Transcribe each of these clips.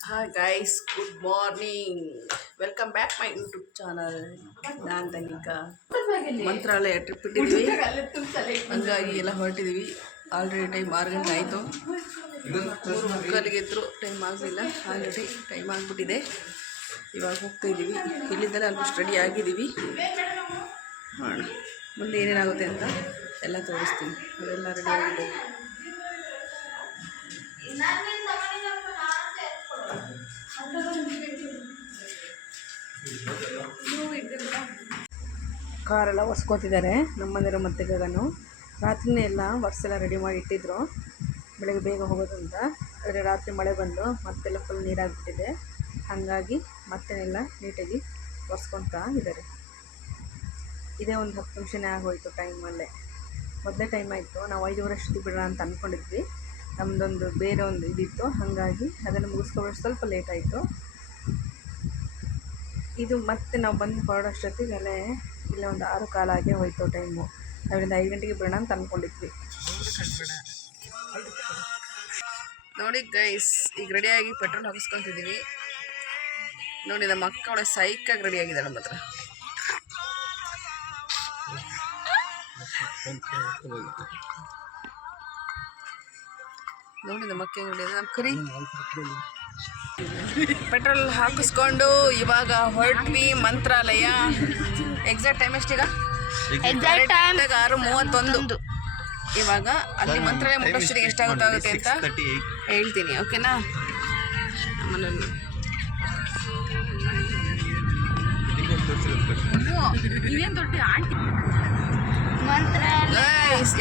Hi guys, good morning. Welcome back my YouTube channel. ನಾನು ತನಿಕಾ ಮಂತ್ರಾಲಯ trip ಇಟ್ಟಿದ್ದೀವಿ, ಹಂಗಾಗಿ ಎಲ್ಲ ಹೊರಟಿದ್ದೀವಿ. ಆಲ್ರೆಡಿ ಟೈಮ್ 6 ಗಂಟೆ ಆಯಿತು. 3:45 ಎದ್ರು ಟೈಮ್ ಆಗಲಿಲ್ಲ, ಆಲ್ರೆಡಿ ಟೈಮ್ ಆಗಿಬಿಟ್ಟಿದೆ. ಇವಾಗ ಹೋಗ್ತಾ ಇದ್ದೀವಿ. ಇಲ್ಲಿಂದಲೇ ಆಲ್ಮೋಸ್ಟ್ ರೆಡಿ ಆಗಿದ್ದೀವಿ. ನೋಡೋಣ ಮುಂದೆ ಏನೇನಾಗುತ್ತೆ ಅಂತ ಎಲ್ಲ ತೋರಿಸ್ತೀನಿ. ಅದೆಲ್ಲ ರೆಡಿ ಆಗಿದೆ. ಕಾರೆಲ್ಲ ಒರೆಸ್ಕೊತಿದ್ದಾರೆ ನಮ್ಮನೆಯವರು ಮತ್ತು ಗಗನು. ರಾತ್ರಿನೇ ಎಲ್ಲ ಒರೆಸೆಲ್ಲ ರೆಡಿ ಮಾಡಿ ಇಟ್ಟಿದ್ರು, ಬೆಳಗ್ಗೆ ಬೇಗ ಹೋಗೋದು ಅಂತ. ಆದರೆ ರಾತ್ರಿ ಮಳೆ ಬಂದು ಮತ್ತೆಲ್ಲ ಫುಲ್ ನೀರಾಗಿಬಿಟ್ಟಿದೆ. ಹಾಗಾಗಿ ಮತ್ತೆಲ್ಲ ನೀಟಾಗಿ ಒರೆಸ್ಕೊತಾ ಇದ್ದಾರೆ. ಇದೇ ಒಂದು 10 ನಿಮಿಷನೇ ಆಗೋಯ್ತು ಟೈಮಲ್ಲೇ. ಮೊದಲೇ ಟೈಮ್ ಆಯಿತು. ನಾವು 5:30 ಅಷ್ಟೊತ್ತಿಗೆ ಬಿಡೋಣ ಅಂತ ಅಂದ್ಕೊಂಡಿದ್ವಿ. ನಮ್ಮದೊಂದು ಬೇರೆ ಒಂದು ಇದಿತ್ತು, ಹಾಗಾಗಿ ಅದನ್ನು ಮುಗಿಸ್ಕೊಳ್ಳೋದು ಸ್ವಲ್ಪ ಲೇಟ್ ಆಯಿತು. ಇದು ಮತ್ತೆ ನಾವು ಬಂದು ಹೊರಡೋಷ್ಟೊತ್ತಿಗಲೇ ಇಲ್ಲೇ ಒಂದು 6 ಕಾಲಾಗೆ ಹೋಯ್ತು ಟೈಮು. ಅದರಿಂದ 5 ಗಂಟೆಗೆ ಬಿಡೋಣ ಅಂತ ಅಂದ್ಕೊಂಡಿದ್ವಿ. ನೋಡಿ ಗೈಸ್, ಈಗ ರೆಡಿಯಾಗಿ ಪೆಟ್ರೋಲ್ ಹಾಕಿಸ್ಕೊತಿದ್ದೀವಿ. ನೋಡಿ ನಮ್ಮ ಅಕ್ಕ ಅವಳೆ ಸೈಕಾಗಿ ರೆಡಿಯಾಗಿದ್ದಾಳೆ. ನಮ್ಮ ಹತ್ರ ನೋಡಿ ನಮ್ಮ ಅಕ್ಕ ನೋಡಿ ನಮ್ಮ ಕರಿ ಪೆಟ್ರೋಲ್ ಹಾಕಿಸ್ಕೊಂಡು ಇವಾಗ ಹೊರಟ್ವಿ ಮಂತ್ರಾಲಯ. Exact time ಎಷ್ಟೀಗ? 6:31. ಇವಾಗ ಅಲ್ಲಿ ಮಂತ್ರಾಲಯ ಮುಟ್ಟೋಷ್ಟಿಗೆ ಎಷ್ಟಾಗುತ್ತೆ ಅಂತ ಹೇಳ್ತೀನಿ, ಓಕೆನಾ?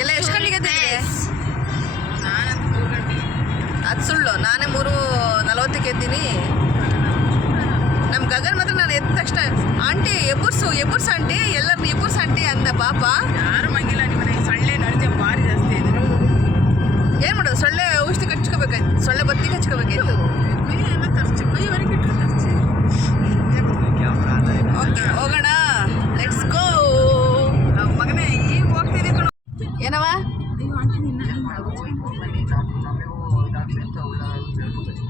ಎಲ್ಲ ಎಷ್ಟು ಗಂಟೆಗೆ ಎದ್ದಿದ್ರಿ? ಅದು ಸುಳ್ಳು, ನಾನೇ 3:40ಕ್ಕೆ ಎದ್ದೀನಿ. ನಮ್ಮ ಗಗನ್ ಮಾತ್ರ ನಾನು ಎದ್ದ ತಕ್ಷಣ ಆಂಟಿ ಎಬ್ಬರ್ಸು ಆಂಟಿ, ಎಲ್ಲರನ್ನ ಎಬ್ಬರ್ಸು ಆಂಟಿ ಅಂದ. ಪಾಪ ಯಾರು ಮಂಗಿಲ್ಲ. ನಿಮ್ಮ ಸೊಳ್ಳೆ ನಡಿತೆ ಭಾರಿ ಜಾಸ್ತಿ ಇದೆ. ಏನು ಮಾಡೋದು, ಸೊಳ್ಳೆ ಔಷಧಿ ಹಚ್ಕೋಬೇಕಾಯ್ತು, ಸೊಳ್ಳೆ ಬತ್ತಿಗೆ ಹಚ್ಕೋಬೇಕಾಯ್ತು. ಓಕೆ ಹೋಗೋಣ, ಲೆಟ್ಸ್ ಗೋ. ಮಗನೇ ಈಗ ಹೋಗ್ತಿದ್ದೀವಿ ಕಣ. ಏನವ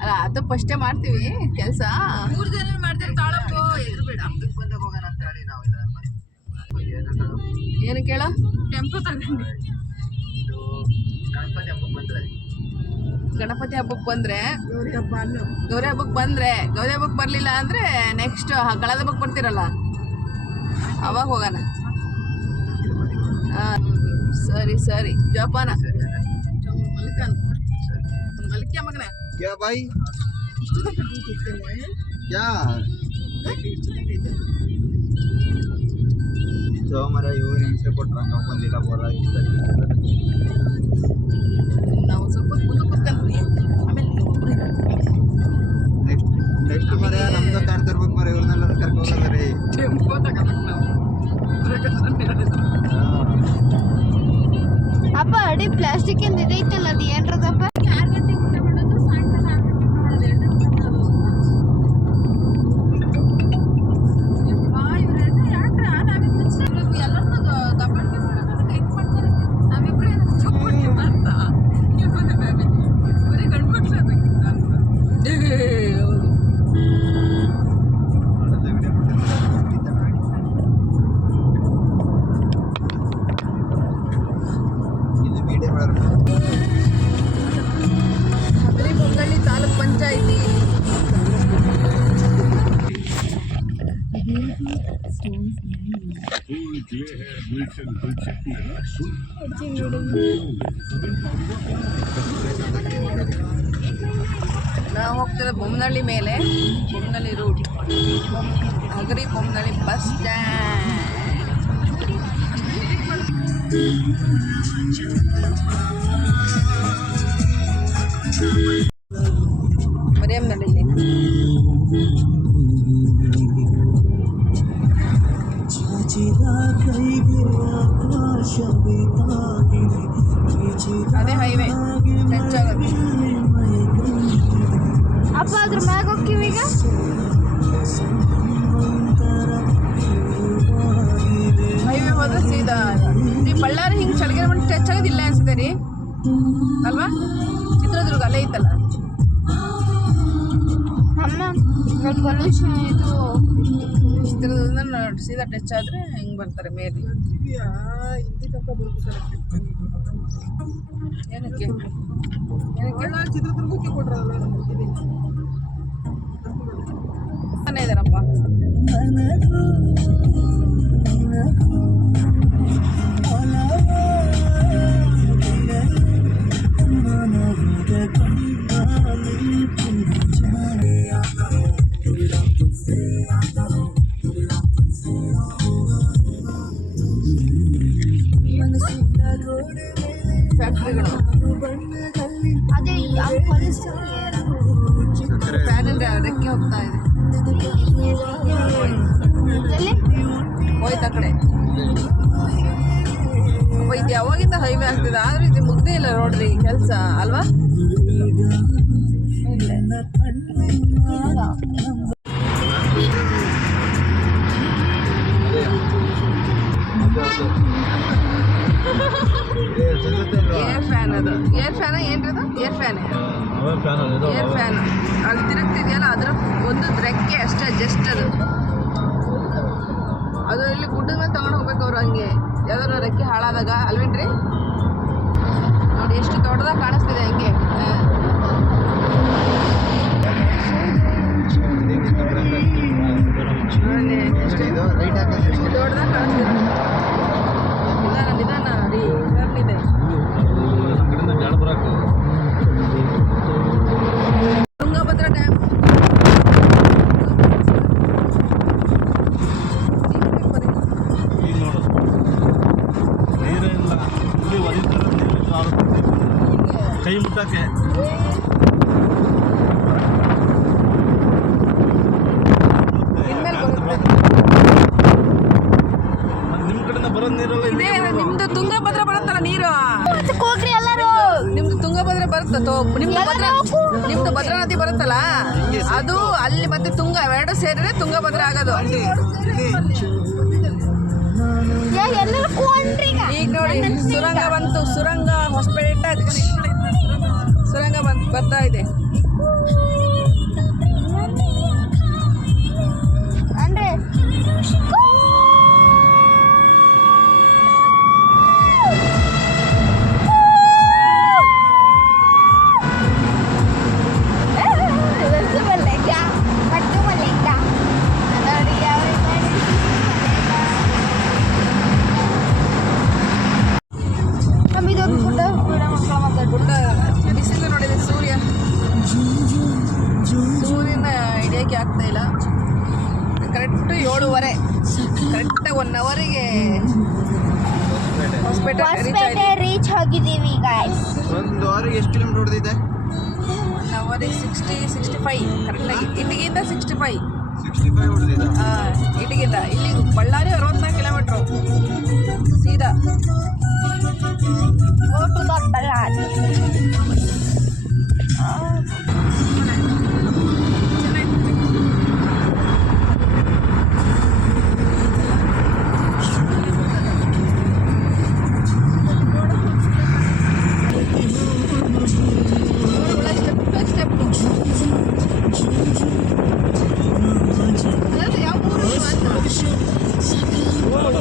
ಅಲ್ಲ, ಅದು ಫಸ್ಟೇ ಮಾಡ್ತೀವಿ ಕೆಲಸ. 3 ಜನ ಮಾಡ್ತೀವಿ. ತಾಳಪ್ಪ ಎದುರು ಬೇಡ. ಏನು ಕೇಳೋ? ಟೆಂಪೋ ತಗೊಂಡು ಗಣಪತಿ ಹಬ್ಬಕ್ಕೆ ಬಂದರೆ, ಗೌರಿ ಹಬ್ಬ ಅನ್ನು ಗೌರಿ ಹಬ್ಬಕ್ಕೆ ಬಂದರೆ, ಗೌರಿ ಹಬ್ಬಕ್ಕೆ ಬರಲಿಲ್ಲ ಅಂದರೆ ನೆಕ್ಸ್ಟ್ ಗಳದ ಹಬ್ಬಕ್ಕೆ ಬರ್ತೀರಲ್ಲ, ಅವಾಗ ಹೋಗೋಣ. ಹಾಂ ಸರಿ ಸರಿ. ಜೋಪಾನ. ಮಲಿಕ್ಯ ಮಗನ क्या भाई क्या तो हमारा इवर से ಕೊಟ್ರಂಗ ಬಂದಿಲ್ಲ ಬರ ನಾವು ಸ್ವಲ್ಪ ಕೂತ್ಕೊಂಡ್ವಿ. ಆಮೇಲೆ ನೆಕ್ಸ್ಟ್ ಮರ ನಮ್ದು ಕಾರ್ ತರ್ಬೇಕು ಮರ, ಇವ್ರನ್ನೆಲ್ಲ ಕರ್ಕೊಂಡು ಹೋಗೋದ್ರಿ. ಟೆಂಪೋ ತಗೋಬೇಕು ನಾವು. ಅಪ್ಪ ಅಡಿ ಪ್ಲಾಸ್ಟಿಕ್ ಇಂದ ಇದೈತಲ್ಲ, ಅದು ಏನ್ರದಪ್ಪ? 6 ಗಂಟೆಗೆ ಊಟ ಮಾಡೋದು, ಸಾಯಂಕಾಲ 6 ಗಂಟೆಗೆ ಮಾಡೋದು. 2 ಗಂಟೆ ಇವ್ರೆಲ್ಲ ಯಾಕ್ರೆ ನಾವೇ ಮುಂಚೆ ಎಲ್ಲರನ್ನೂ ದಬ್ಬಾಳಿಕೆ ಮಾಡೋದು ಹೆಂಗೆ ಮಾಡ್ತಾರೆ? ನಾವಿಬ್ಬರು ಏನೋ ಚಪ್ಪಡಿ ಅಂತ ಬರೀ ಗಂಡು ಮಕ್ಳು ಬೇಕಿತ್ತು ಅಂತ. ಹಗರಿಬೊಮ್ಮನಹಳ್ಳಿ ತಾಲೂಕ್ ಪಂಚಾಯಿತಿ. ನಾವು ಹೋಗ್ತಿರೋದು ಬೊಮ್ಮನಹಳ್ಳಿ ಮೇಲೆ, Bommanahalli route, Hagaribommanahalli bus stand. Mariyammanahalli ಅದೇ ಹೈವೇ ಟಚ್ ಆಗುತ್ತೆ. ಅಪ್ಪ ಅದ್ರ ಮ್ಯಾಗ ಹೋಗ್ತೀವಿ ಈಗ. ಹೈವೇ ಹೋದ್ರೆ ಸೀದಾ ಈ ಬಳ್ಳಾರಿ ಹಿಂಗೆ ಚಳಿಗೆ ಬಂದು ಟಚ್ ಆಗೋದಿಲ್ಲ ಅನ್ಸುತ್ತೆ ರೀ ಅಲ್ವಾ? ಚಿತ್ರದುರ್ಗ ಅಲ್ಲೇ ಐತಲ್ಲ. ಪೊಲ್ಯೂಷನ್ ಇದು ಇಷ್ಟಿರೋದ್ರಿಂದ ನೋಡಿ ಸೀದಾ ಟಚ್ ಆದರೆ ಹಿಂಗೆ ಬರ್ತಾರೆ ಮೇಲೆ. ಏನಕ್ಕೆ ಚಿತ್ರದುರ್ಗಕ್ಕೆ ಕೊಟ್ರಲ್ಲ ಮನೆ ಇದಾರಪ್ಪ. ಫ್ಯಾಕ್ಟ್ರಿಗಳು ಅದೇ ಪೊಲ್ಯೂಷನ್ ಫ್ಯಾನಿಂದ ರೆಕ್ಕೆ ಹೋಗ್ತಾ ಇದೆ. ಎಲ್ಲಿ ಹೋಯ್ತು ಆ ಕಡೆ. ಅಪ್ಪ ಇದು ಯಾವಾಗಿಂದ ಹೈವೇ ಆಗ್ತಿದೆ, ಆದ್ರೂ ಇದು ಮುಗ್ದೇ ಇಲ್ಲ ನೋಡ್ರಿ ಕೆಲಸ ಅಲ್ವಾ. ಏರ್ ಫ್ಯಾನ್ ಅದು. ಏರ್ ಫ್ಯಾನ ಏನ್ರದು? ಏರ್ ಫ್ಯಾನೇ. ಏರ್ ಫ್ಯಾನ್ ಅಲ್ಲಿ ತಿರುಗ್ತಿದೆಯಲ್ಲ ಅದರ ಒಂದು ರೆಕ್ಕೆ ಅಷ್ಟೇ, ಜಸ್ಟ್ ಅದು. ಅದು ಇಲ್ಲಿ ಗುಡ್ಡದ ಮೇಲೆ ತಗೊಂಡು ಹೋಗ್ಬೇಕು ಅವ್ರು. ಹಂಗೆ ಯಾವ್ದಾದ್ರು ರೆಕ್ಕೆ ಹಾಳಾದಾಗ ಅಲ್ವೇನ್ರಿ. ನೋಡಿ ಎಷ್ಟು ದೊಡ್ಡದಾಗಿ ಕಾಣಿಸ್ತಿದೆ ಹಂಗೆ. ರೈಟ್ ಹಾಕೋದು ದೊಡ್ಡದಾಗಿ ಕಾಣಿಸ್ತಿದೆ. ನಿಧಾನ ನಿಧಾನ ರೀ, ಇದೆ. ತುಂಗಭದ್ರಾ ಡ್ಯಾಮ್ ಕೈ ಮುಟ್ಟಕ್ಕೆ ನಿಮ್ ಕಡೆಯಿಂದ ಬರೋದ್ ನೀರಲ್ಲ. ಇದೇ ನಿಮ್ದು ತುಂಗಭದ್ರಾ ಬರುತ್ತಲ್ಲ ನೀರು. ಹೋಗ್ರಿ ಎಲ್ಲರೂ. ನಿಮ್ದು ತುಂಗಭದ್ರಾ ಬರುತ್ತೆ. ನಿಮ್ದು ಭದ್ರಾ ನದಿ ಬರುತ್ತಲ್ಲ, ಅದು ಅಲ್ಲಿ ಮತ್ತೆ ತುಂಗ ಎರಡು ಸೇರಿದ್ರೆ ತುಂಗಭದ್ರಾ ಆಗೋದು. ಎಲ್ಲರೂ ಕೊಂಡ್ರಿ ಈಗ ನೋಡಿ ಸುರಂಗ ಬಂತು. ಸುರಂಗ ಹೊಸಪೇಟೆ ಸುರಂಗ ಬರ್ತಾ ಇದೆ. ಅಂದ್ರೆ ಗುಡ್ಡ ಬಿಸಿಲು ನೋಡಿದೆ. ಸೂರ್ಯನ ಹಿಡಿಯೋಕೆ ಆಗ್ತಾ ಇಲ್ಲ. ಕರೆಕ್ಟ್ 7:15 ಕರೆಕ್ಟಾಗಿ 1 ಅವರಿಗೆ ಹೊಸಪೇಟೆ ರೀಚ್ ಆಗಿದ್ದೀವಿ ಗಾಯ್ಸ್. ಒಂದು ಅವರಿಗೆ ಎಷ್ಟು ಕಿಲೋಮೀಟರ್ ಹೊಡೆದಿದೆ? 1 ಅವರಿಗೆ 60-65 ಕರೆಕ್ಟಾಗಿ. ಇಟಿಗಿಂದ 65 ಹೊಡೆದಿದೆ. ಇಟಿಗಿಂದ ಇಲ್ಲಿ ಬಳ್ಳಾರಿ 64 ಕಿಲೋಮೀಟ್ರು ಸೀದಾ. Go to the Ballari.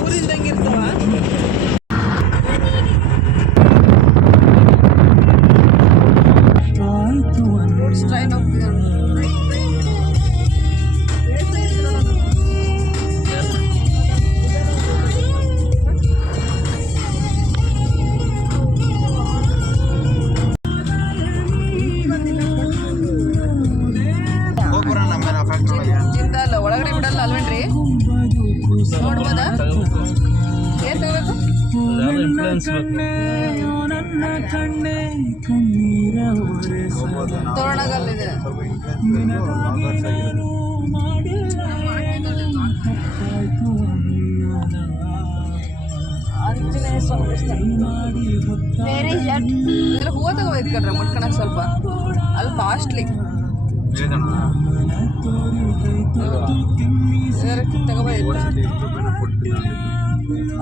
ಊರಿಂದಂಗಿರ್ತವ. ಟ್ರೈನ್ ಹೋಗ್ತಿದೆ. ಹೋಗ್ಬರೋಣ ಆಮೇಲೆ ಫ್ಯಾಕ್ಟ್ರಿ. ಜಿಂದಾಲ್ ಒಳಗಡೆ ಬಿಡಲ್ಲ ಅಲ್ವೇನ್ರಿ? ನೋಡ್ಬೋದಾ? ಏನ್ ತಗೋಬೇಕು? ತೋರಣಗಲ್ಲಿದೆ. ಆಂಜನೇಯ ಸ್ವಾಮಿ Where is that? ಇದೆಲ್ಲ ಹೂವು ತಗೋಬೇಕು ಕಣ್ರೆ ಮುಟ್ಕೊಳಕ್ಕೆ ಸ್ವಲ್ಪ. ಅಲ್ಲಿ ಕಾಸ್ಟ್ಲಿ ತಗೋಬೇಕು.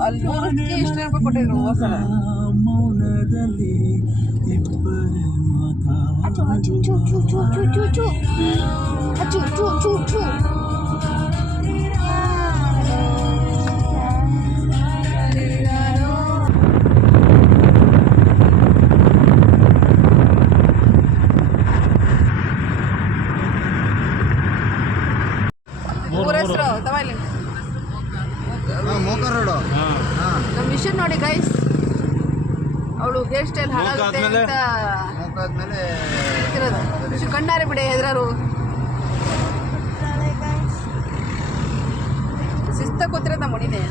ಅಲ್ಲಿ 3ಕ್ಕೆ ಎಷ್ಟು ರೂಪಾಯಿ ಕೊಟ್ಟಿದ್ರು ಹೂವು ಸಲ. Achu, achu, chu, chu, chu, chu, chu, chu. Achu, chu, chu, chu. ಹೆಸರು ತವಾಲಿ ಮೋಕ ರೋಡು ಹಾಂ ನಮ್ಮ ಮಿಷನ್ ನೋಡಿ ಗೈಸ್, ಅವಳು ಹೇರ್ ಸ್ಟೈಲ್ ಹಾಳಾಗುತ್ತೆ ಅಂತ ಮೋಕ ಆದ್ಮೇಲೆ ಇರೋದು. ಮಿಷನ್ ಕಣ್ಣಾರೆ ಬಿಡಿ ಹೆದ್ರಾರು ಶಿಸ್ತ ಕೂತಿರೋ ನಮ್ಮ ಮಣಿನೇ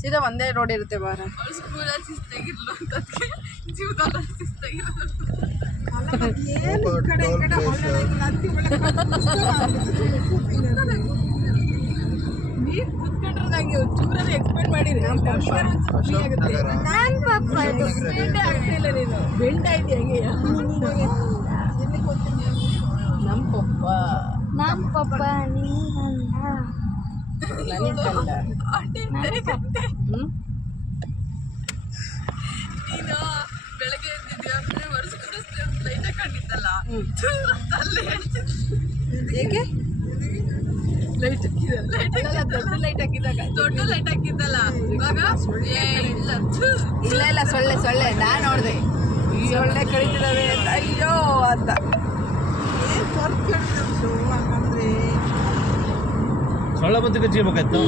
ಸೀದಾ ಒಂದೇ ರೋಡ್ ಇರುತ್ತೆ ಬಾರ. ಸ್ಕೂಲಲ್ಲಿ ಶಿಸ್ತಾಗಿರ್ಲು ಅಂತ ಜೀವನದಲ್ಲಿ ಶಿಸ್ತಾಗಿರೋದು. ನೀರು ಕುತ್ಕೊಂಡ್ರೆ ಚೂರಲ್ಲಿ ಎಕ್ಸ್ಪೆಕ್ಟ್ ಮಾಡಿರಿ ಆಗ್ತಿಲ್ಲ ನೀನು ಬೆಂಡ್ ಆಯ್ತು ಹೆಂಗೆ ನಮ್ಮ ಪಪ್ಪ ನನಗೆ ಕಂಡ ನೀನು ಬೆಳಗ್ಗೆ ಎದ್ದಿದ್ಯಾ ವರ್ಷ ಲೈಟ್ ಹಾಕೊಂಡಿದ್ದಲ್ಲ ಏಕೆ ಲೈಟ್ ದೊಡ್ಡ ಲೈಟ್ ಹಾಕಿದ್ದಲ್ಲ ಇವಾಗ ಇಲ್ಲ ಸೊಳ್ಳೆ ನಾನು ನೋಡಿದೆ ಸೊಳ್ಳೆ ಕಳೀತಿದ್ದಾವೆ ಅಂತ ಅಯ್ಯೋ ಅಂತ ಸೊಳ್ಳೆ ಬಂದು ಕಚ್ಚಿಬೇಕಾಯ್ತು.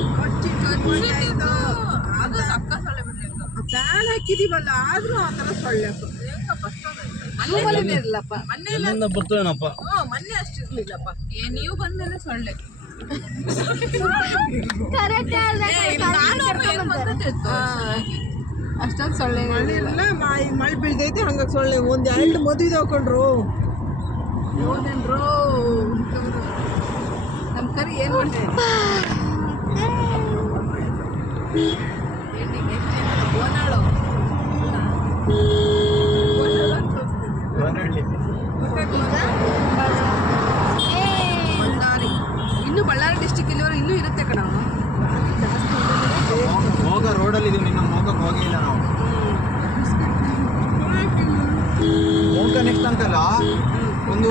ಅದು ಸಕ್ಕ ಸೊಳ್ಳೆ ಬಿಟ್ಟಿತ್ತು ಫ್ಯಾನ್ ಹಾಕಿದೀವಲ್ಲ ಆದ್ರೂ ಆ ಥರ ಸೊಳ್ಳೆ ಮನೆ ಇರಲ್ಲಪ್ಪ ಮೊನ್ನೆ ಎಲ್ಲಿಂದ ಬರ್ತವೇನಪ್ಪ. ಮೊನ್ನೆ ಅಷ್ಟು ಇರ್ಲಿಲ್ಲಪ್ಪ. ನೀವು ಬಂದ್ಮೇಲೆ ಸೊಳ್ಳೆ ಅಷ್ಟೊಂದು ಸೊಳ್ಳೆ ಎಲ್ಲ ಮಳೆ ಬೀಳ್ದೈತೆ ಹಂಗಾಗಿ ಸೊಳ್ಳೆ ಒಂದು 2 ಮದುವೆ ಹಾಕೊಂಡ್ರು ಹೋದೇನ್ರು ನಮ್ಮ ಕರಿ ಏನು ಮಾಡ್ತೀವಿ ಓನಾಳು ಬಳ್ಳಾರಿ ಇನ್ನೂ ಬಳ್ಳಾರಿ ಡಿಸ್ಟಿಕ್ ಇಲ್ಲಿವರೆಗೂ ಇನ್ನೂ ಇರುತ್ತೆ ಕಣ. ಮೋಗ ರೋಡಲ್ಲಿ ಇದೀವಿ, ನಿನ್ನ ಮೋಗಕ್ಕೆ ಹೋಗಿಲ್ಲ ನಾವು. ಮೋಗ ನೆಕ್ಸ್ಟ್ ಅಂತಲ್ಲ ಒಂದು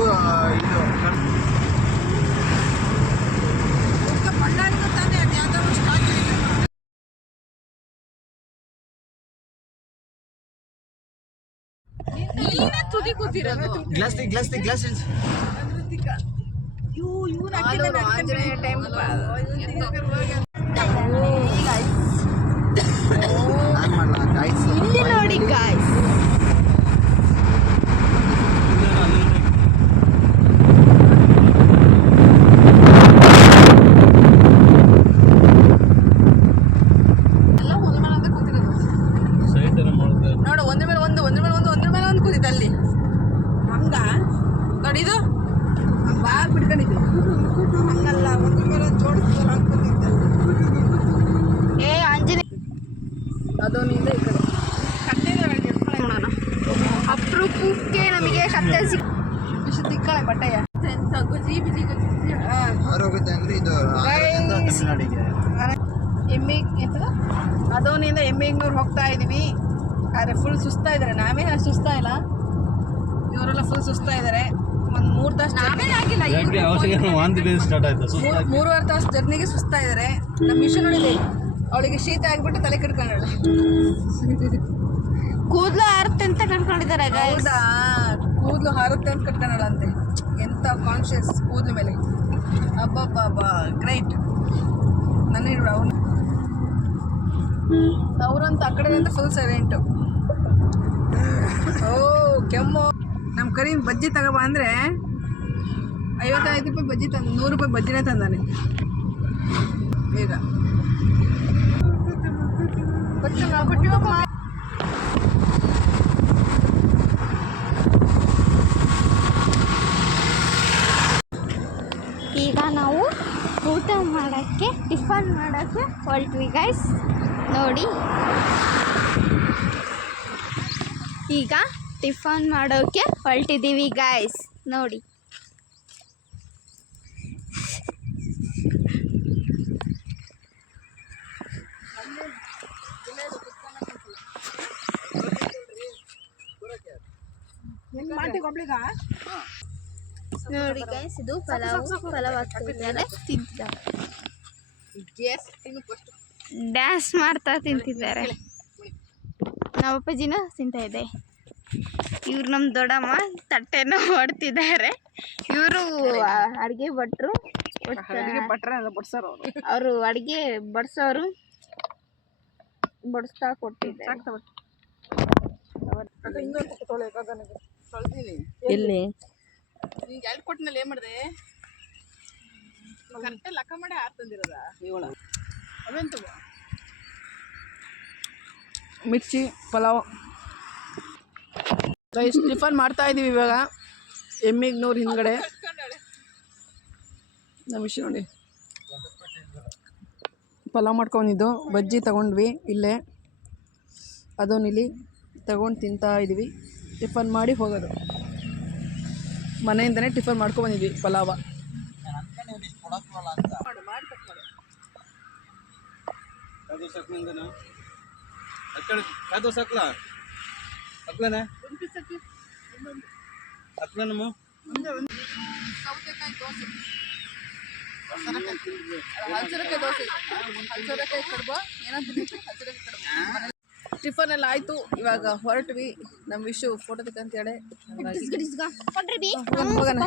ಇದು ಬಳ್ಳಾರಿಗೆ ತಾನೇ ಅದು ಯಾವ್ದಾದ್ರು ಸ್ಟಾಕ್ ನೀನೇ ತುದಿ ಕೂತಿರೋದು. ಗ್ಲಾಸ್ ಆಲೂರು ಆಂಜನೇಯ ಟೆಂಪಲ್ ಇಲ್ಲಿ ನೋಡಿ ಗಾಯ್ಸ್, ಎಲ್ಲ ಒಂದ್ರ ಮೇಲೆ ಅಂತ ಕೂತಿರೋದು ಸೈಟ್ ಏನೋ ಮಾಡ್ತಾರೆ. ನೋಡು. ಒಂದ್ರ ಮೇಲೆ ಒಂದು ಕೂತಿದ್ದ ಅಲ್ಲಿ ಹಂಗ ನೋಡಿ. ಇದು ಬಾರ್ ಬಿಡ್ಕೊಂಡಿದ್ದು ಹಂಗಲ್ಲ ಒಂದು ಮೇಲೆ ಜೋಡಿಸ್ತಾರೆ ಅನ್ಕೊಂಡಿದ್ದಲ್ಲ. ಏ ಆಂಜನೇಯ ಅದೊಂದು ಈ ಕಡೆ ಅಪರೂಪಕ್ಕೆ ನಮಗೆ ಕತ್ತೆ ಇಷ್ಟು ತಿಕ್ಕಳೆ ಬಟ್ಟೆಯ ಆರೋಗ್ಯತೆ ಅಂದ್ರೆ ಇದು ತಮಿಳ್ನಾಡಿಗೆ ಎಮ್ಮೆ ಎಂತದ ಅದೋನಿಂದ ಎಮ್ಮೆಗ್ನೂರು ಹೋಗ್ತಾ ಇದೀವಿ. ಆದರೆ ಫುಲ್ ಸುಸ್ತಾ ಇದ್ದಾರೆ. ನಾವೇನು ಅಷ್ಟು ಸುಸ್ತಾ ಇಲ್ಲ, ಇವರೆಲ್ಲ ಫುಲ್ ಸುಸ್ತಾ ಇದ್ದಾರೆ. ಒಂದು 3 ತಾಸು ನಾವೇನು ಆಗಿಲ್ಲ. ಯಾಕೆ ಅವಶ್ಯಕ ವಾಂತಿ ಬೇರೆ ಸ್ಟಾರ್ಟ್ ಆಯ್ತು. 3.5 ತಾಸು ಜರ್ನಿಗೆ ಸುಸ್ತಾ ಇದ್ದಾರೆ. ನಮ್ಮ ಮಿಷನ್ ನೋಡಿದೆ, ಅವಳಿಗೆ ಶೀತ ಆಗಿಬಿಟ್ಟು ತಲೆ ಕೆಡ್ಕೊಂಡಳು. ಕೂದಲು ಆರುತ್ತೆ ಅಂತ ಕಣ್ಕೊಂಡಿದ್ದಾರೆ ಹೌದಾ, ಕೂದಲು ಹಾರುತ್ತೆ ಅಂತ ಕಟ್ಕೊಂಡಳಂತೆ. ಎಂಥ ಕಾನ್ಷಿಯಸ್ ಕೂದಲು ಮೇಲೆ. ಅಬ್ಬಬ್ಬಬ್ಬ ಗ್ರೇಟ್. ನನ್ನ ಹಿಡಿದು ಅವರಂತ ಆ ಕಡೆ ಅಂತ ಫುಲ್ ಸೈಲೆಂಟು. ಓ ಕೆಮ್ಮು. ನಮ್ಮ ಕರೀನ್ ಬಜ್ಜಿ ತಗೋಬಾ ಅಂದರೆ 55 ರೂಪಾಯಿ ಬಜ್ಜಿ ತಂದು 100 ರೂಪಾಯಿ ಬಜ್ಜಿನೇ ತಂದಾನೆ ಈಗ. ಈಗ ನಾವು ಊಟ ಮಾಡೋಕ್ಕೆ ಟಿಫನ್ ಮಾಡೋಕ್ಕೆ ಹೊರಟ್ವಿ ಗೈಸ್. ನೋಡಿ, ಈಗ ಟಿಫನ್ ಮಾಡೋಕ್ಕೆ ಹೊರಟಿದ್ದೀವಿ ಗೈಸ್. ನೋಡಿ, ನೋಡಿ ಗೈಸ್, ಇದು ಪಲಾವ್ ಆಗ್ತಿದ್ದಾರೆ, ತಿಂತಿದ್ದಾರೆ, ಡ್ಯಾನ್ಸ್ ಮಾಡ್ತಾ ತಿಂತಿದ್ದಾರೆ. ನಮ್ಮ ಅಪ್ಪಾಜಿನೂ ತಿಂತಾ ಇದೆ. ಇವ್ರು ನಮ್ಮ ದೊಡ್ಡಮ್ಮ ತಟ್ಟೆನ ಹೊಡ್ತಿದ್ದಾರೆ. ಇವರು ಅಡುಗೆ ಭಟ್ರು. ಅಡಿಗೆ ಭಟ್ರ ಎಲ್ಲ ಬಡ್ಸಾರ ಅವರು. ಅವರು ಅಡಿಗೆ ಬಡ್ಸೋರು ಬಡಿಸ್ತಾ ಕೊಟ್ಟಿದ್ದಾರೆ. ಎಲ್ಲಿ ಈಗ ಎಲ್ಲಿ ಕೊಟ್ಟಿನಲ್ಲಿ ಏನು ಮಾಡಿದೆ ಕರೆಕ್ಟ್ ಲೆಕ್ಕ ಮಾಡಿ ತಂದಿರೋದ ಇವಳ ಅವೆಂತ ಮಿರ್ಚಿ ಪಲಾವ್ ರೈಸ್ ಟಿಫನ್ ಮಾಡ್ತಾ ಇದೀವಿ ಇವಾಗ. ಎಮ್ಮಿಗೆ 100 ಹಿಂದ್ಗಡೆ ನಮ್ಮ ವಿಷಯ ನೋಡಿ. ಪಲಾವ್ ಮಾಡ್ಕೊಂಡಿದ್ದು ಬಜ್ಜಿ ತಗೊಂಡ್ವಿ ಇಲ್ಲೇ, ಅದನ್ನು ಇಲ್ಲಿ ತಗೊಂಡು ತಿಂತಾ ಇದ್ದೀವಿ. ಟಿಫನ್ ಮಾಡಿ ಹೋಗೋದು. ಮನೆಯಿಂದನೇ ಟಿಫನ್ ಮಾಡ್ಕೊಬಂದಿದ್ವಿ ಪಲಾವ. ಟಿಫನ್ ಎಲ್ಲ ಆಯ್ತು. ಇವಾಗ ಹೊರಟ್ವಿ. ನಮ್ಮ ವಿಷು ಫೋಟೋ ತೆಕ್ಕಂತೇಳಿ ಇವರೆಲ್ಲ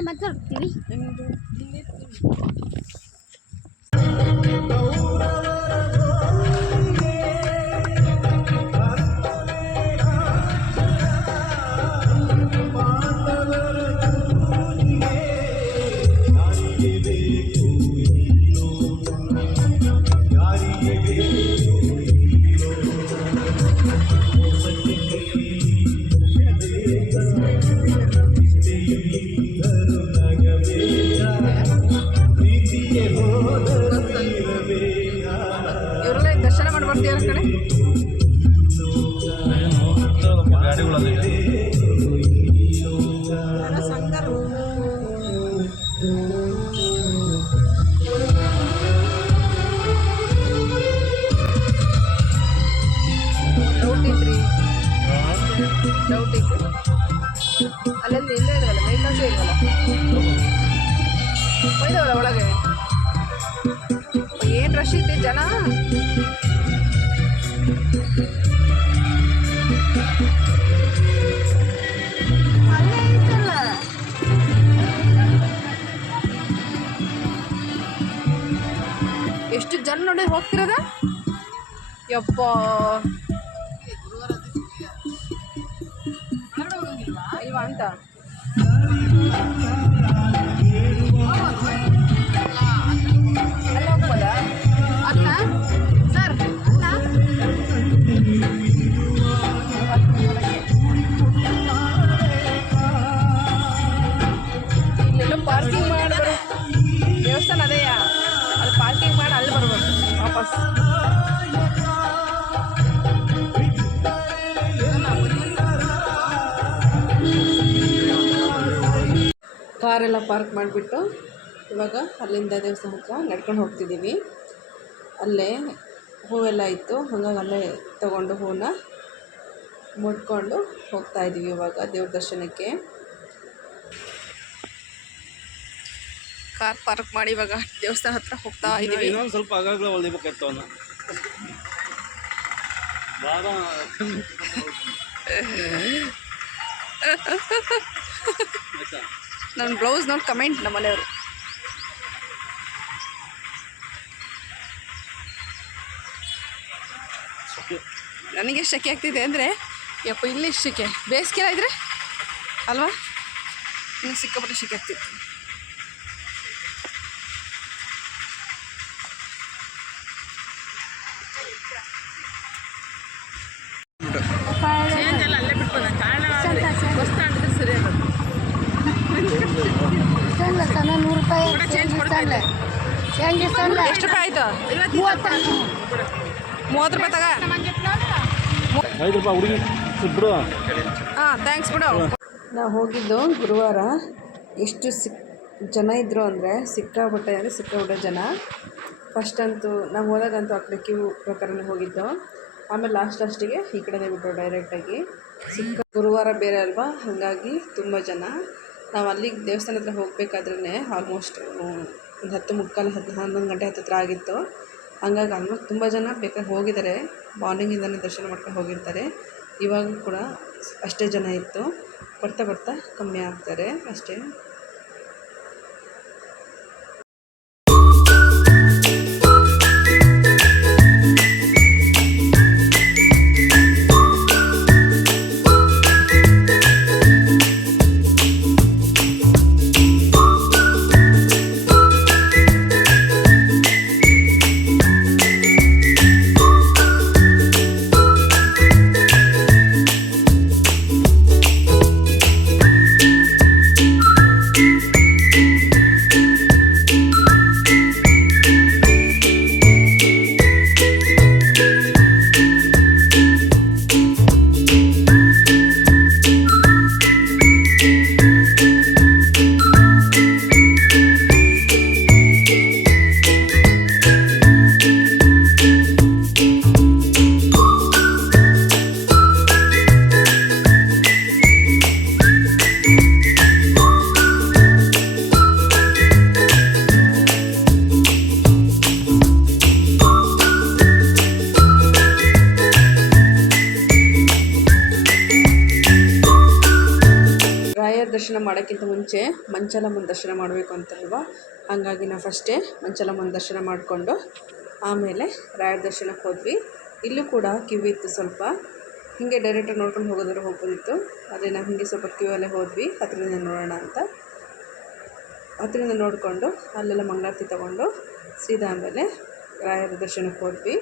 ದರ್ಶನ ಮಾಡಿ ಬರ್ತೀರ ಕಡೆ ಗಾಡಿಗಳಲ್ಲಿ ಡೌಟ್ ಇತ್ತು ಅಲ್ಲೆಲ್ಲಿ ಇಲ್ಲೇ ಇಲ್ವಲ್ಲ ವೆಹಿಕಲ್ಸೇ ಇಲ್ವಲ್ಲ ಹೋಯ್ದವಲ್ಲ ಒಳಗೆ. ಏನು ರಶ್ ಐತೆ ಜನ. ಎಷ್ಟು ಜನ ನೋಡಿ ಹೋಗ್ತಿರೋದ ಯಪ್ಪ. ಇಲ್ವಾ ಅಂತ ಅಲ್ಲ ಹೋಗ್ಬೋದಾ ಅಲ್ಲ ಸರ್ ಅಲ್ಲ ಇಲ್ಲೆಲ್ಲ ಪಾರ್ಕಿಂಗ್ ಮಾಡಿ ದೇವಸ್ಥಾನ ಅದೇಯಾ ಅಲ್ಲಿ ಪಾರ್ಕಿಂಗ್ ಮಾಡಿ ಅಲ್ಲಿ ಬರ್ಬೇಕು ವಾಪಸ್. ಕಾರೆಲ್ಲ ಪಾರ್ಕ್ ಮಾಡಿಬಿಟ್ಟು ಇವಾಗ ಅಲ್ಲಿಂದ ದೇವಸ್ಥಾನ ಹತ್ರ ನಡ್ಕೊಂಡು ಹೋಗ್ತಿದ್ದೀವಿ. ಅಲ್ಲೇ ಹೂವೆಲ್ಲ ಇತ್ತು, ಹಾಗಾಗಿ ಅಲ್ಲೇ ತೊಗೊಂಡು ಹೂವನ್ನ ಮುಡ್ಕೊಂಡು ಹೋಗ್ತಾಯಿದ್ದೀವಿ ಇವಾಗ ದೇವ್ರ ದರ್ಶನಕ್ಕೆ. ಕಾರ್ ಪಾರ್ಕ್ ಮಾಡಿ ಇವಾಗ ದೇವಸ್ಥಾನ ಹತ್ರ ಹೋಗ್ತಾ ಇದ್ದೀವಿ. ಇನ್ನೊಂದು ಸ್ವಲ್ಪ ಆಗಾಗಲೇ ಹೊಲ್ದಿಬೇಕಾಯ್ತು ಅವನ್ನ ನನ್ನ ಬ್ಲೌಸ್ ನೋಡಿ ಕಮೆಂಟ್ ನಮ್ಮ ಮನೆಯವರು. ನನಗೆ ಶೆಕೆ ಆಗ್ತಿದೆ ಅಂದರೆ ಯಪ್ಪ ಇಲ್ಲಿ ಶೆಕೆ ಬೇಸಿಗೆ ಇದ್ರೆ ಅಲ್ವಾ ಇನ್ನು ಸಿಕ್ಕಾಪಟ್ಟೆ ಶೆಕೆ ಆಗ್ತಿತ್ತು. ಚೇಂಜ್ ಎಲ್ಲ ಅಲ್ಲೇ ಬಿಟ್ಬೋದ ಕಾರಣ ಬಸ್ ಸ್ಟ್ಯಾಂಡ್ ಸರಿ ಆಗೋದು. 100 ರೂಪಾಯಿ ಚೇಂಜ್ ಕೊಡ್ತಾಯಿಲ್ಲ. ಎಷ್ಟು ರೂಪಾಯಿ ಆಯಿತು? 30 ರೂಪಾಯಿ ತಗ. 5 ರೂಪಾಯಿ ಹುಡುಗಿ ಬಿಡು. ಹಾಂ ಥ್ಯಾಂಕ್ಸ್ ಬಿಡು. ನಾವು ಹೋಗಿದ್ದು ಗುರುವಾರ. ಎಷ್ಟು ಜನ ಇದ್ದರು ಅಂದರೆ ಸಿಕ್ಕಾಪಟ್ಟೆ ಜನ. ಫಸ್ಟ್ ಅಂತೂ ನಾವು ಹೋದಾಗಂತೂ ಆ ಕಡೆ ಕ್ಯೂ ಪ್ರಕಾರನೇ ಹೋಗಿದ್ದು. ಆಮೇಲೆ ಲಾಸ್ಟಿಗೆ ಈ ಕಡೆನೇ ಬಿಟ್ಟರು ಡೈರೆಕ್ಟಾಗಿ. ಗುರುವಾರ ಬೇರೆ ಅಲ್ವಾ, ಹಾಗಾಗಿ ತುಂಬ ಜನ. ನಾವು ಅಲ್ಲಿಗೆ ದೇವಸ್ಥಾನ ಹತ್ರ ಹೋಗಬೇಕಾದ್ರೇ ಆಲ್ಮೋಸ್ಟ್ ಒಂದು 10:45 11 ಗಂಟೆ ಹತ್ತಿರ ಆಗಿತ್ತು. ಹಂಗಾಗಿ ಆಲ್ಮೋಸ್ಟ್ ತುಂಬ ಜನ ಬೇಕಾದ್ರೆ ಹೋಗಿದ್ದಾರೆ. ಮಾರ್ನಿಂಗಿಂದನೇ ದರ್ಶನ ಮಾಡ್ಕೊಂಡು ಹೋಗಿರ್ತಾರೆ. ಇವಾಗ ಕೂಡ ಅಷ್ಟೇ ಜನ ಇತ್ತು. ಬರ್ತಾ ಕಮ್ಮಿ ಆಗ್ತಾರೆ ಅಷ್ಟೇ. ಮಾಡೋಕ್ಕಿಂತ ಮುಂಚೆ ಮಂಚಲಮ್ಮನ ದರ್ಶನ ಮಾಡಬೇಕು ಅಂತಲ್ವಾ, ಹಾಗಾಗಿ ನಾವು ಫಸ್ಟೇ ಮಂಚಲಮ್ಮನ ದರ್ಶನ ಮಾಡಿಕೊಂಡು ಆಮೇಲೆ ರಾಯರ ದರ್ಶನಕ್ಕೆ ಹೋದ್ವಿ. ಇಲ್ಲೂ ಕೂಡ ಕ್ಯೂ ಇತ್ತು ಸ್ವಲ್ಪ, ಹೀಗೆ ಡೈರೆಕ್ಟಾಗಿ ನೋಡ್ಕೊಂಡು ಹೋಗೋದ್ರೆ ಹೋಗ್ಬೋದಿತ್ತು, ಆದರೆ ನಾವು ಹೀಗೆ ಸ್ವಲ್ಪ ಕ್ಯೂ ಅಲ್ಲೇ ಹೋದ್ವಿ ಹತ್ತಿರದಿಂದ ನೋಡೋಣ ಅಂತ. ಹತ್ತಿರದಿಂದ ನೋಡಿಕೊಂಡು ಅಲ್ಲೆಲ್ಲ ಮಂಗಳಾರತಿ ತೊಗೊಂಡು ಸೀದಾ ಆಮೇಲೆ ರಾಯರ ದರ್ಶನಕ್ಕೆ ಹೋದ್ವಿ.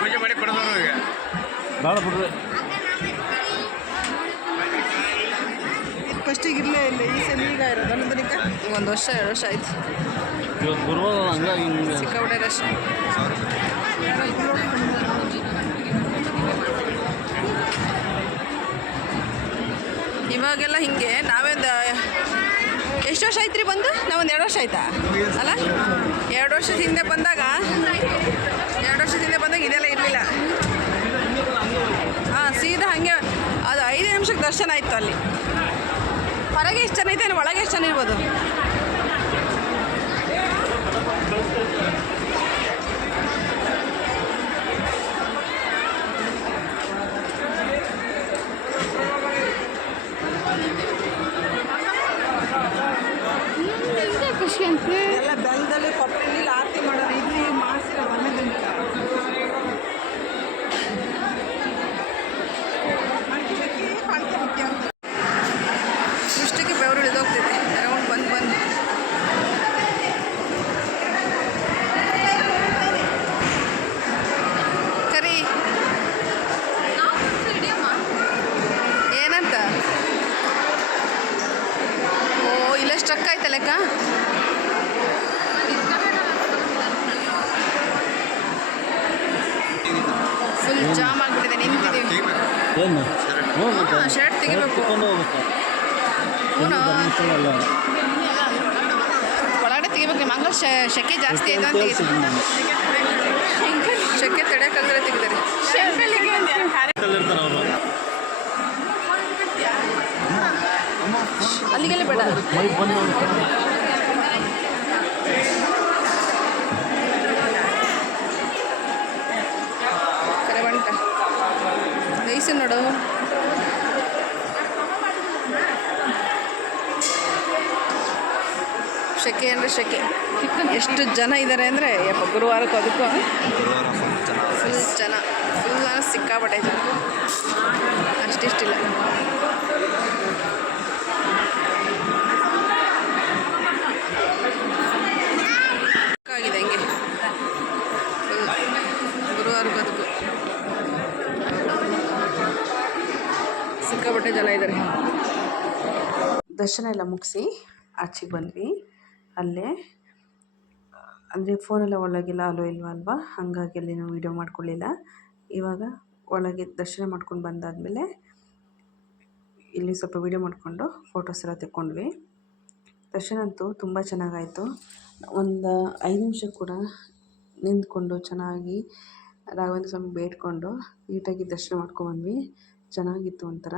ಪೂಜೆ ಮಾಡಿ ಕೊಡೋದು ಈಗ ಭಾಳ ಬಿಡ್ರಿ. ಫಸ್ಟಿಗೆ ಇರಲೇ ಇಲ್ಲ, ಈ ಸಲ ಈಗ ಇರೋದು ಅನ್ನೋದಕ್ಕೆ 1 ವರ್ಷ 2 ವರ್ಷ ಆಯ್ತು. ಇವತ್ತು ಗುರುವಾರ ಹಂಗಾಗಿ ಸಿಕ್ಕಾಪಟ್ಟೆ ರಶ್. ಇವಾಗೆಲ್ಲ ಹಿಂಗೆ ನಾವೊಂದು ಎಷ್ಟು ವರ್ಷ ಆಯ್ತು ರೀ ಬಂದು? ನಾವೊಂದು 2 ವರ್ಷ ಆಯ್ತಾ ಅಲ್ಲ? 2 ವರ್ಷದ ಹಿಂದೆ ಬಂದಾಗ ಇದೆಲ್ಲ ಇರಲಿಲ್ಲ. ಹಾಂ, ಸೀದಾ ಹಾಗೆ ಅದು 5 ನಿಮಿಷಕ್ಕೆ ದರ್ಶನ ಆಯಿತು ಅಲ್ಲಿ. ಹೊರಗೆ ಎಷ್ಟು ಜನ ಐತೆ, ಒಳಗೆ ಎಷ್ಟು ಜನ ಇರ್ಬೋದು? ಖುಷಿ ಅಂತ ಎಲ್ಲ ಬೆಲ್ಲದಲ್ಲಿ ಕೊಪ್ಪಲ್ಲಿ ಆರತಿ ಮಾಡೋರು, ಇಲ್ಲಿ ಮಾಡಿಸಿರೋ ಮನೆದಿಂದ ಇಷ್ಟಕ್ಕೆ ಬೆವರು ಇಳಿದೋಗ್ತಿದೆ ರೌಂಡ್ ಬಂದು ಕರಿ ಏನಂತ. ಓ, ಇಲ್ಲ ಸ್ಟ್ರಕ್ ಆಯ್ತಾ ಲೆಕ್ಕ. ಫುಲ್ ಜಾಮ್ ಆಗಿಬಿಟ್ಟಿದೆ, ನಿಂತಿದ್ದೀವಿ. ಏನು ಶರ್ಟ್ ತೆಗಿಬೇಕು. ಒಳಗಡೆ ತೆಗಿಬೇಕು. ಮಂಗಳ ಶೆಕೆ ಜಾಸ್ತಿ ಆಯ್ತು ಅಂತ ಶೆಕೆ ತಡೆಯೋಕ್ಕಾಗದೆ ತೆಗಿದಾರೆ. ಅಲ್ಲಿಗೆಲ್ಲ ಬೇಡ. ಕರೆ ಬಂಟ ರೈಸು ನೋಡು. ಶೆಕೆ ಅಂದರೆ ಶೆಕೆ. ಎಷ್ಟು ಜನ ಇದ್ದಾರೆ ಅಂದರೆ ಯಪ್ಪ, ಗುರುವಾರಕ್ಕೂ ಅದಕ್ಕೂ ಫುಲ್ ಜನ, ಫುಲ್ ಸಿಕ್ಕಾಪಟ್ಟೆ ಜನ, ಅಷ್ಟಿಷ್ಟಿಲ್ಲ. ಆಗಿದೆ ಹಿಂಗೆ ಗುರುವಾರಕ್ಕೂ ಅದಕ್ಕೂ ಸಿಕ್ಕಾಪಟ್ಟೆ ಜನ ಇದ್ದಾರೆ. ದರ್ಶನ ಎಲ್ಲ ಮುಗಿಸಿ ಆಚೆಗೆ ಬಂದ್ವಿ. ಅಲ್ಲೇ ಅಂದರೆ ಫೋನೆಲ್ಲ ಒಳಗೆಲ್ಲ ಅಲೋ ಇಲ್ವಲ್ವಾ, ಹಾಗಾಗಿ ಅಲ್ಲಿ ನಾವು ವೀಡಿಯೋ ಮಾಡ್ಕೊಳ್ಳಿಲ್ಲ. ಇವಾಗ ಒಳಗೆ ದರ್ಶನ ಮಾಡ್ಕೊಂಡು ಬಂದಾದಮೇಲೆ ಇಲ್ಲಿ ಸ್ವಲ್ಪ ವೀಡಿಯೋ ಮಾಡಿಕೊಂಡು ಫೋಟೋಸ್ ಎಲ್ಲ ತೆಕ್ಕೊಂಡ್ವಿ. ದರ್ಶನ ಅಂತೂ ತುಂಬ ಚೆನ್ನಾಗಾಯಿತು. ಒಂದು 5 ನಿಮಿಷ ಕೂಡ ನಿಂತ್ಕೊಂಡು ಚೆನ್ನಾಗಿ ರಾಘವೇಂದ್ರ ಸ್ವಾಮಿ ಬೇಡ್ಕೊಂಡು ನೀಟಾಗಿ ದರ್ಶನ ಮಾಡ್ಕೊಂಡ್ಬಂದ್ವಿ. ಚೆನ್ನಾಗಿತ್ತು ಒಂಥರ.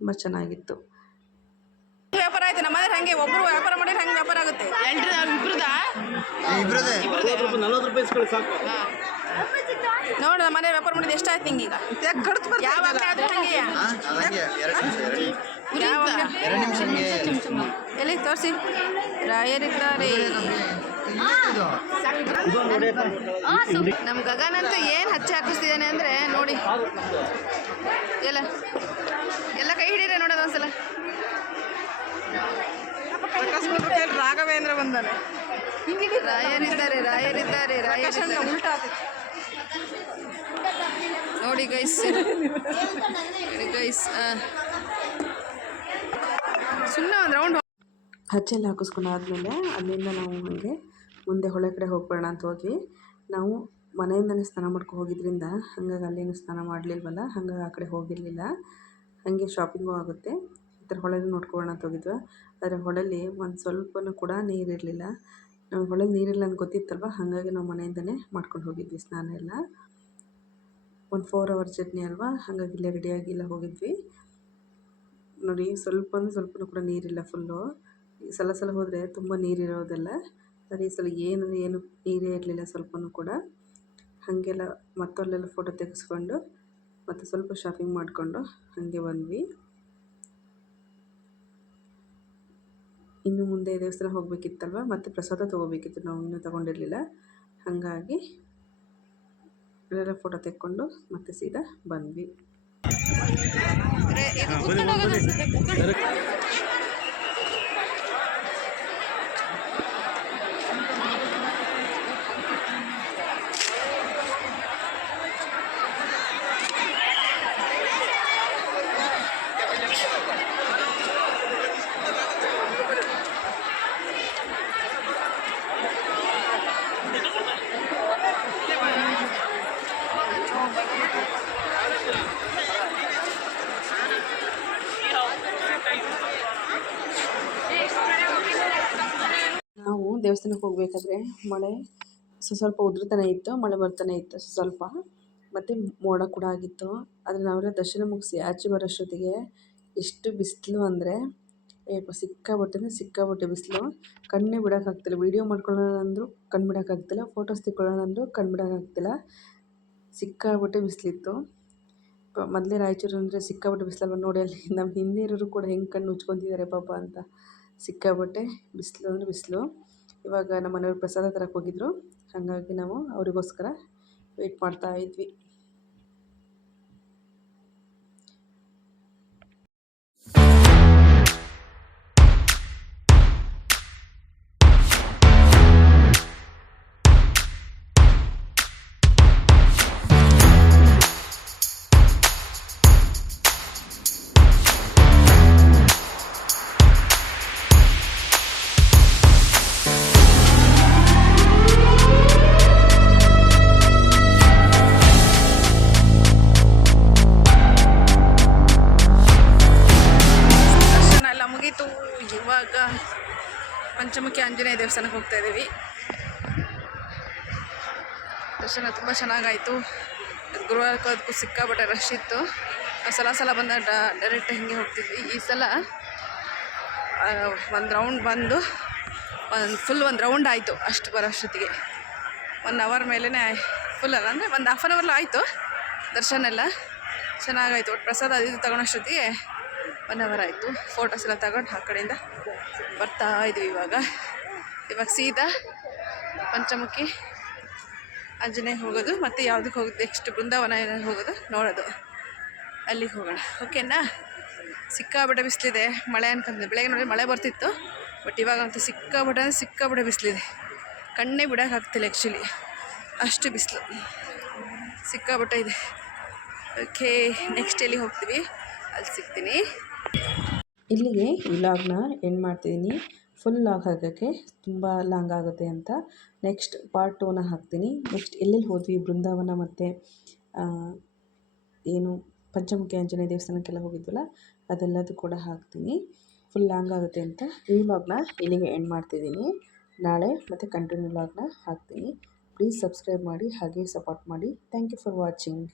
ತುಂಬ ಚೆನ್ನಾಗಿತ್ತು. ವ್ಯಾಪಾರ ಆಯ್ತು ನಮ್ಮ ಮನೆ ಹಂಗೆ ಒಬ್ರು ವ್ಯಾಪಾರ ಮಾಡಿದ್ರೆ ಹಂಗೆ ವ್ಯಾಪಾರ ಆಗುತ್ತೆ. ನೋಡು ನಮ್ಮ ಮನೆ ವ್ಯಾಪಾರ ಮಾಡಿದ್ರೆ ಎಷ್ಟಾಯ್ತು ನಿಂಗೆ ಈಗ? ಯಾವ ಅಂಗಡಿ ಆದ್ರೂ ಹಂಗೆಯಾ? ಎಲ್ಲಿ ತೋರಿಸಿ ರಾಯರಿದ್ದಾರೆ. ನಮ್ಮ ಗಗನಂತೂ ಏನು ಹಚ್ಚಿ ಹಾಕಿಸ್ತಿದ್ದಾನೆ ಅಂದರೆ ನೋಡಿ. ಎಲ್ಲ ಕೈ ಹಿಡೀರೆ ನೋಡೋದು ಒಂದ್ಸಲ. ರಾಘವೇಂದ್ರ ಬಂದಾನೆ. ರಾಯರಿದ್ದಾರೆ ಉಲ್ಟಾ ನೋಡಿ ಗೈಸ್. ಸುಮ್ಮನೆ ಒಂದು ರೌಂಡ್ ಹಚ್ಚೆಲ್ಲ ಹಾಕಿಸ್ಕೊಂಡಾದ್ಮೇಲೆ ಅಲ್ಲಿಂದ ನಾವು ಹಾಗೆ ಮುಂದೆ ಹೊಳೆ ಕಡೆ ಹೋಗ್ಬೇಡ ಅಂತ ಹೋದ್ವಿ. ನಾವು ಮನೆಯಿಂದನೇ ಸ್ನಾನ ಮಾಡ್ಕೊಂಡು ಹೋಗಿದ್ರಿಂದ ಹಾಗಾಗಿ ಅಲ್ಲೇನು ಸ್ನಾನ ಮಾಡಲಿಲ್ವಲ್ಲ, ಹಾಗಾಗಿ ಆ ಕಡೆ ಹೋಗಿರಲಿಲ್ಲ. ಹಾಗೆ ಶಾಪಿಂಗು ಆಗುತ್ತೆ. ಈ ಥರ ಹೊಳೆನ ನೋಡ್ಕೊಳ್ಳೋಣ ಅಂತ ಹೋಗಿದ್ವಿ. ಆದರೆ ಹೊಳೆಲಿ ಒಂದು ಸ್ವಲ್ಪನೂ ಕೂಡ ನೀರಿರಲಿಲ್ಲ. ನಾವು ಹೊಳೆಲಿ ನೀರಿಲ್ಲ ಅಂತ ಗೊತ್ತಿತ್ತಲ್ವ, ಹಾಗಾಗಿ ನಾವು ಮನೆಯಿಂದನೇ ಮಾಡ್ಕೊಂಡು ಹೋಗಿದ್ವಿ ಸ್ನಾನ ಎಲ್ಲ. ಒಂದು 4 hour ಜರ್ನಿ ಅಲ್ವಾ, ಹಾಗಾಗಿ ಇಲ್ಲೇ ರೆಡಿಯಾಗಿ ಇಲ್ಲ ಹೋಗಿದ್ವಿ. ನೋಡಿ ಸ್ವಲ್ಪನೂ ಕೂಡ ನೀರಿಲ್ಲ ಫುಲ್ಲು. ಸಲ ಹೋದರೆ ತುಂಬ ನೀರಿರೋದಲ್ಲ, ಆದರೆ ಈ ಸಲ ಏನು ನೀರೇ ಇರಲಿಲ್ಲ ಸ್ವಲ್ಪನೂ ಕೂಡ. ಹಾಗೆಲ್ಲ ಮತ್ತಲ್ಲೆಲ್ಲ ಫೋಟೋ ತೆಗೆಸ್ಕೊಂಡು ಮತ್ತು ಸ್ವಲ್ಪ ಶಾಪಿಂಗ್ ಮಾಡಿಕೊಂಡು ಹಾಗೆ ಬಂದ್ವಿ. ಇನ್ನು ಮುಂದೆ ದೇವಸ್ಥಾನ ಹೋಗಬೇಕಿತ್ತಲ್ವ, ಮತ್ತು ಪ್ರಸಾದ ತೊಗೋಬೇಕಿತ್ತು, ನಾವು ಇನ್ನೂ ತೊಗೊಂಡಿರಲಿಲ್ಲ. ಹಾಗಾಗಿ ಅಲ್ಲೆಲ್ಲ ಫೋಟೋ ತೆಕ್ಕೊಂಡು ಮತ್ತೆ ಸೀದಾ ಬಂದ್ವಿ. ನಾವು ದೇವಸ್ಥಾನಕ್ಕೆ ಹೋಗಬೇಕಾದ್ರೆ ಮಳೆ ಸ್ವಲ್ಪ ಉದುರ್ತಾನೆ ಇತ್ತು, ಮಳೆ ಬರ್ತಾನೆ ಇತ್ತು ಸ್ವಲ್ಪ, ಮತ್ತು ಮೋಡ ಕೂಡ ಆಗಿತ್ತು. ಆದರೆ ನಾವೆಲ್ಲ ದರ್ಶನ ಮುಗಿಸಿ ಆಚೆ ಬರೋಷ್ಟೊತ್ತಿಗೆ ಎಷ್ಟು ಬಿಸಿಲು ಅಂದರೆ ಸಿಕ್ಕಾಪಟ್ಟೆ ಬಿಸಿಲು. ಕಣ್ಣೇ ಬಿಡೋಕ್ಕಾಗ್ತಿಲ್ಲ. ವೀಡಿಯೋ ಮಾಡ್ಕೊಳ್ಳೋಣ ಅಂದರೂ ಕಣ್ಣು ಬಿಡೋಕ್ಕಾಗ್ತಿಲ್ಲ, ಫೋಟೋಸ್ ತೆಕ್ಕೊಳ್ಳೋಣ ಅಂದರೂ ಕಣ್ಣು ಬಿಡೋಕ್ಕಾಗ್ತಿಲ್ಲ. ಸಿಕ್ಕಾಪಟ್ಟೆ ಬಿಸಿಲಿತ್ತು. ಮೊದಲೇ ರಾಯಚೂರು ಅಂದರೆ ಸಿಕ್ಕಾಪಟ್ಟೆ ಬಿಸಿಲಲ್ವ. ನೋಡಿ ಅಲ್ಲಿ ನಮ್ಮ ಹಿಂದೆ ಇರೋರು ಕೂಡ ಹೆಂಗೆ ಕಣ್ಣು ಉಜ್ಕೊತಿದ್ದಾರೆ ಪಾಪ ಅಂತ. ಸಿಕ್ಕಾಪಟ್ಟೆ ಬಿಸಿಲು ಅಂದರೆ ಬಿಸಿಲು. ಇವಾಗ ನಮ್ಮ ಮನೆಯವ್ರು ಪ್ರಸಾದ ತರಕ್ಕೆ ಹೋಗಿದ್ರು, ಹಾಗಾಗಿ ನಾವು ಅವರಿಗೋಸ್ಕರ ವೆಯ್ಟ್ ಮಾಡ್ತಾ ಇದ್ವಿ. ಇವಾಗ ಪಂಚಮುಖಿ ಆಂಜನೇಯ ದೇವಸ್ಥಾನಕ್ಕೆ ಹೋಗ್ತಾ ಇದ್ದೀವಿ. ದರ್ಶನ ತುಂಬ ಚೆನ್ನಾಗಾಯಿತು. ಗುರುವಾರಕ್ಕೂ ಸಿಕ್ಕಾಪಟ್ಟೆ ರಶ್ ಇತ್ತು. ಸಲ ಬಂದಾಗ ಡೈರೆಕ್ಟ್ ಹಿಂಗೆ ಹೋಗ್ತಿದ್ವಿ. ಈ ಸಲ ಒಂದು ರೌಂಡ್ ಬಂದು ಒಂದು ರೌಂಡ್ ಆಯಿತು ಅಷ್ಟು ಬರೋಷ್ಟೊತ್ತಿಗೆ. 1 hour ಮೇಲೇ ಫುಲ್ ಅಲ್ಲ ಅಂದರೆ ಒಂದು ½ hour ಆಯಿತು ದರ್ಶನ ಎಲ್ಲ ಚೆನ್ನಾಗಾಯಿತು. ಒಟ್ಟು ಪ್ರಸಾದ ಅದು ತಗೊಳೋಷ್ಟೊತ್ತಿಗೆ 1 hour ಆಯಿತು. ಫೋಟೋಸ್ ಎಲ್ಲ ತಗೊಂಡು ಆ ಕಡೆಯಿಂದ ಬರ್ತಾ ಇದ್ವಿ. ಇವಾಗ ಸೀದಾ ಪಂಚಮುಖಿ ಆಂಜನೇಯ ಹೋಗೋದು, ಮತ್ತು ಯಾವುದಕ್ಕೆ ಹೋಗೋದು ನೆಕ್ಸ್ಟ್ ಬೃಂದಾವನ ಹೋಗೋದು ನೋಡೋದು, ಅಲ್ಲಿಗೆ ಹೋಗೋಣ. ಓಕೆನಾ? ಸಿಕ್ಕಾಪಟ್ಟೆ ಬಿಸಿಲಿದೆ. ಮಳೆ ಅನ್ಕೊಂಡ್ರೆ ಬೆಳಗ್ಗೆ ನೋಡಿ ಮಳೆ ಬರ್ತಿತ್ತು, ಬಟ್ ಇವಾಗಂತೂ ಸಿಕ್ಕಾಪಟ್ಟೆ ಬಿಸಿಲಿದೆ. ಕಣ್ಣೇ ಬಿಡೋಕ್ಕಾಗ್ತಿಲ್ಲ ಆ್ಯಕ್ಚುಲಿ, ಅಷ್ಟು ಬಿಸಿಲು ಸಿಕ್ಕಾಪಟ್ಟೆ ಇದೆ. ಓಕೆ, ನೆಕ್ಸ್ಟ್ ಎಲ್ಲಿ ಹೋಗ್ತೀವಿ ಅಲ್ಲಿ ಸಿಗ್ತೀನಿ. ಇಲ್ಲಿಗೆ ಈ ವ್ಲಾಗ್ನ ಎಂಡ್ ಮಾಡ್ತಿದ್ದೀನಿ. ಫುಲ್ ವ್ಲಾಗ್ ಹಾಕೋಕ್ಕೆ ತುಂಬ ಲಾಂಗ್ ಆಗುತ್ತೆ ಅಂತ ನೆಕ್ಸ್ಟ್ ಪಾರ್ಟ್ 2ನ ಹಾಕ್ತೀನಿ. ನೆಕ್ಸ್ಟ್ ಎಲ್ಲೆಲ್ಲಿ ಹೋದ್ವಿ, ಬೃಂದಾವನ ಮತ್ತು ಏನು ಪಂಚಮುಖಿ ಆಂಜನೇಯ ದೇವಸ್ಥಾನಕ್ಕೆಲ್ಲ ಹೋಗಿದ್ವಲ್ಲ ಅದೆಲ್ಲದು ಕೂಡ ಹಾಕ್ತೀನಿ. ಫುಲ್ ಲಾಂಗ್ ಆಗುತ್ತೆ ಅಂತ ಈ ವ್ಲಾಗ್ನ ಇಲ್ಲಿಗೆ ಎಂಡ್ ಮಾಡ್ತಿದ್ದೀನಿ. ನಾಳೆ ಮತ್ತು ಕಂಟಿನ್ಯೂ ವ್ಲಾಗ್ನ ಹಾಕ್ತೀನಿ. ಪ್ಲೀಸ್ ಸಬ್ಸ್ಕ್ರೈಬ್ ಮಾಡಿ, ಹಾಗೆ ಸಪೋರ್ಟ್ ಮಾಡಿ. Thank you for watching.